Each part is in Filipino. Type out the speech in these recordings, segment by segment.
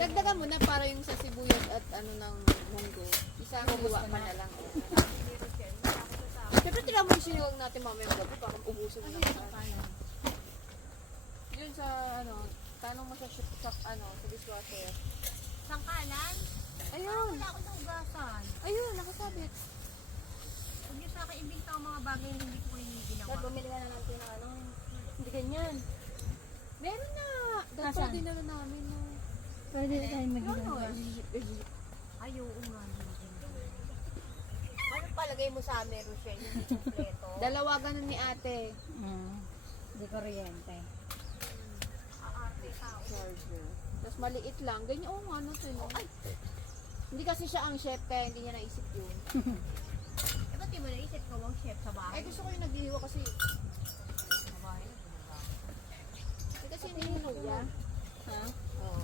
Dagdagan mo na para yung sa sibuyas at ano ng munggo. Isang hiwa pa na lang. Siyempre tira mo yung siniwag natin mamayang gabi para ubusin mo na. Yun sa ano, tanong mo sa ano, sa dishwasher. Sangkalan? Ayun. Wala akong naugasan. Ayun, nakasabit. Huwag niyo sa akin ibinta ang mga bagay na hindi ko kayo ginawa. Dad, bumili ka na natin ng ano. Hindi ganyan. Meron na. Dapat Nasaan? din na namin. No. Pwede na tayo mag-ginagawa. Ay, oo nga. Ano palagay mo sa amin, Rochelle? Yung kompleto? Dalawa ganun ni ate. Hindi kuryente. Aarte tao. Charger. Tapos maliit lang. Ganyan, oo nga, ano to, no? Ay. Hindi kasi siya ang chef, kaya hindi niya naisip yun. Eh, ba't di mo naisip ko ang chef sa Ay, bahay? gusto ko yung naghihiwa kasi. Sa bahay? Eh, kasi hindi mo luya. Ha? Oo.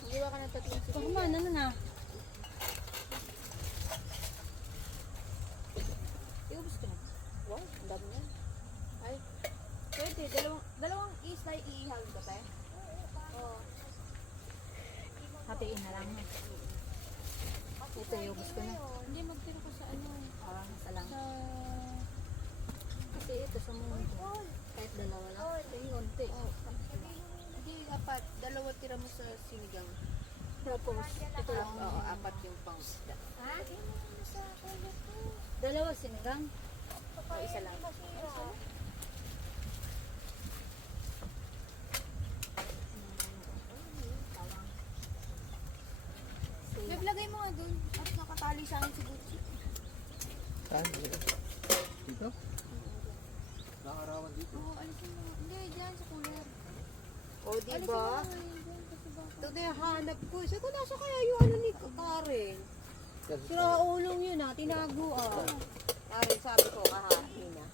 Maghiwa ka ng tatlong So, sibuyas. kumain na na. Iubos ka na. Wow, ang dami yan. Ay, pwede. Dalawang isay iihal ka pa eh. Oo. Hatiin na lang. Ito, iubos ko na. Hindi, magtiro ko sa ano. Isa lang. Sa... Kasi ito sa mundo. Kahit dalawa lang. Ito yung konti. Oh, hindi, apat. Dalawa tira mo sa sinigang. Tapos, ito lang. Oo, apat yung pang isda. Ha? Dalawa sinigang. O, isa lang. Beb, lagay mo nga dun. At nakatali sa akin si Gucci. Saan? Dito? Nakarawan dito. Oo, alisin mo. Hindi, dyan sa cooler. O, Alisin diba? mo nga yun dyan kasi baka. Ito na yung hanap ko. Sabi ko, nasa kaya yung ano ni Karen? Sira ulong yun ah, tinago ah. Karen, sabi ko, kahain na.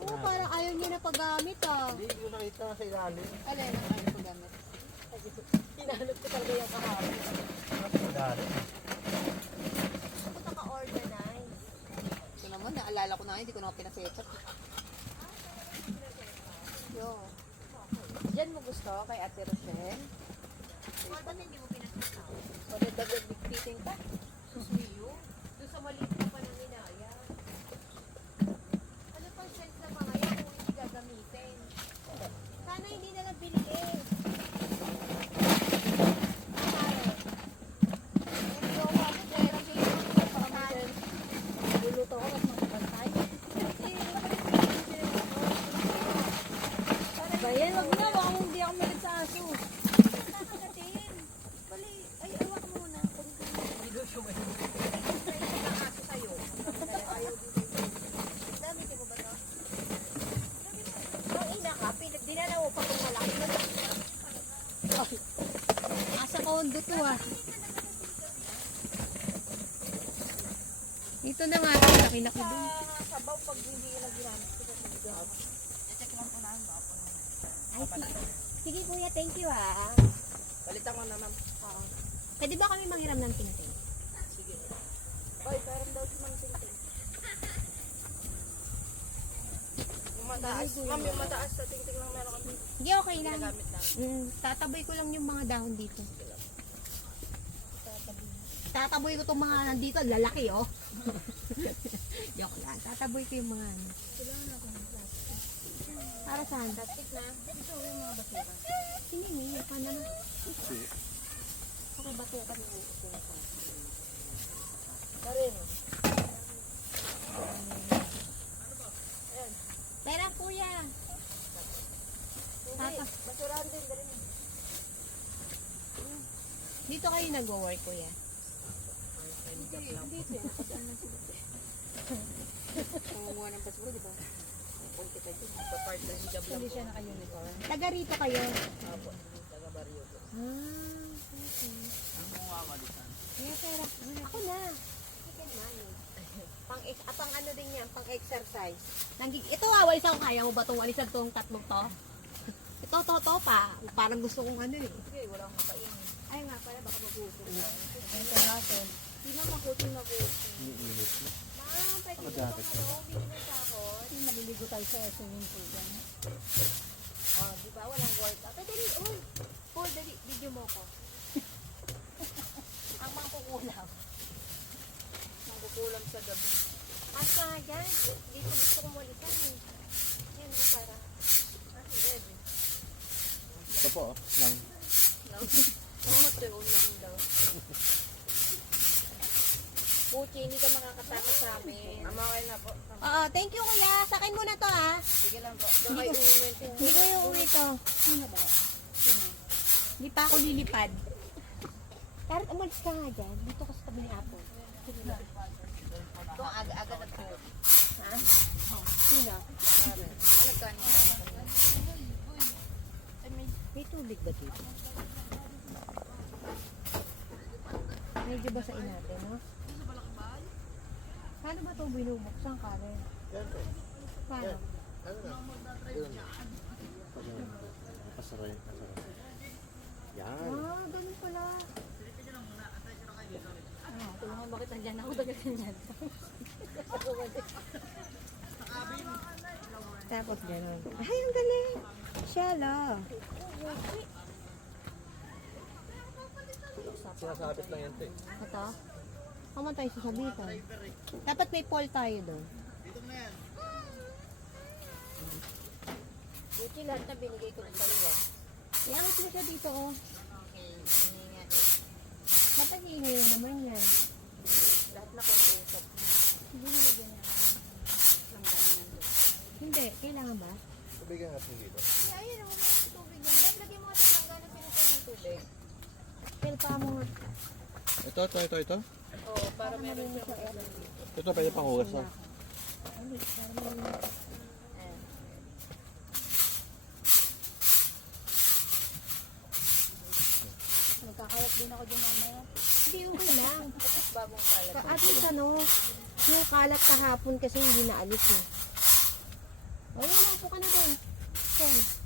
Oo, parang ayaw niya na paggamit ah. Hindi ko nakita sa ilalim. Alin, ang ano ko gamit. Hinanap ko talaga yung kahapon. Madali. Ako naka-organize. Ito naman, naalala ko na hindi ko na pinasetup. Yo. Diyan mo gusto kay Ate Rochelle? Bakit ba't hindi mo pinagsasaw? Magdagdag bigpiting ka. Susuyo? Doon sa maliit na pa ng inaya. Ano pang sense na mga yan kung hindi gagamitin? Sana hindi na lang bilhin. Luluto ko at makapantay. Bayan, wag na. Baka hindi ako malit sa aso. Asa kondo to ah. Ito na nga, laki-laki dun. Sabaw pag hindi ka nag-ginamit ko sa sigaw. Ay, sige kuya, thank you ha. Balitan ko na, ma'am. Pwede ba kami manghiram ng tintin? Sige. Oy, parang daw si Ma'am Tintin. Yung mataas. Ma'am, yung mataas sa tingting lang meron kami. Hindi, okay lang. Ginagamit lang. Tataboy ko lang yung mga dahon dito. Tataboy ko itong mga nandito, lalaki oh. Joke lang. Tataboy ko yung mga ano. Para saan? Plastic na. Ito yung mga basura. Hindi, paano na? Okay, batukan mo. Darin. Pera kuya. Hindi, basurahan din. Darin mo. Dito kayo nag-work kuya. Hindi, nakasaan lang sila. Kumuha ng basura, di ba? Punti ka dyan. Pa-part-time job lang. Hindi siya naka-uniform. Taga rito kayo. Apo, taga-baryo. Okay. Ang mga malisan. Kaya pera. Ako na. Pang ano din yan, pang exercise. Ito walis ako, kaya mo ba itong walisan itong tatlong to? Ito pa. Parang gusto kong ano eh. Sige, wala akong kainin. Ay nga pala, baka magutom. Ito natin. Hindi na makutin na Iniinit mo. Ma'am, pwede Ako mo dati. bang ano, bili mo sa ako? Maliligo tayo sa swimming pool. Oh, di ba? Walang workout. Pwede rin, uy. dali, video mo ko. Ang mangkukulam. Mangkukulam sa gabi. Asa yan, dito gusto kong walikan eh. Yan, para. Sige. Ito po, nang Oo, ito yung unang daw. Puchi, hindi ka makakatakot sa amin. okay na po. Oo, thank you kuya. Sa akin muna to ah. Sige lang po. Baka iuwi mo Hindi ko yung uwi to. Sino ba? Sino? Hindi pa ako lilipad. Karat, umalis ka nga dyan. Dito ka sa tabi ni Apo. Ito ang aga-aga na po. Ha? Sino? Ano kanina? May tubig ba dito? Medyo basain natin, no? Paano ba ito binubuksan ka rin? Yan po. Paano? Ano na? Yun. Kasaray. Yan. Ah, ganun pala. Tulungan bakit nandiyan ako tagal ganyan. Tapos ganun. Ay, ang galing. Shala. Sinasabit lang yan, te. Ito? Kaman tayo sasabitan. Dapat may pole tayo doon. Puchi, lahat na binigay ko na sa'yo ah. Iangat mo siya dito, oh. Okay, hindi nga eh. Matahingi naman yan. Lahat na kinausap mo. Hindi nilagyan niya. Langganan ng doktor. Hindi, kailangan ba? Tubigan natin dito. Ayun, ako may tubig yan. Dahil lagyan mo nga sa langganan sinusan ng tubig. Pilpa mo nga. Ito. Oo, para meron siya. Ito pwede pang hugas na. Magkakayat din ako dyan mamaya. Hindi, okay lang. Tapos bagong kalat. At least ano, yung kalat kahapon kasi hindi naalis eh. Ayun, upo ka na doon. Yan.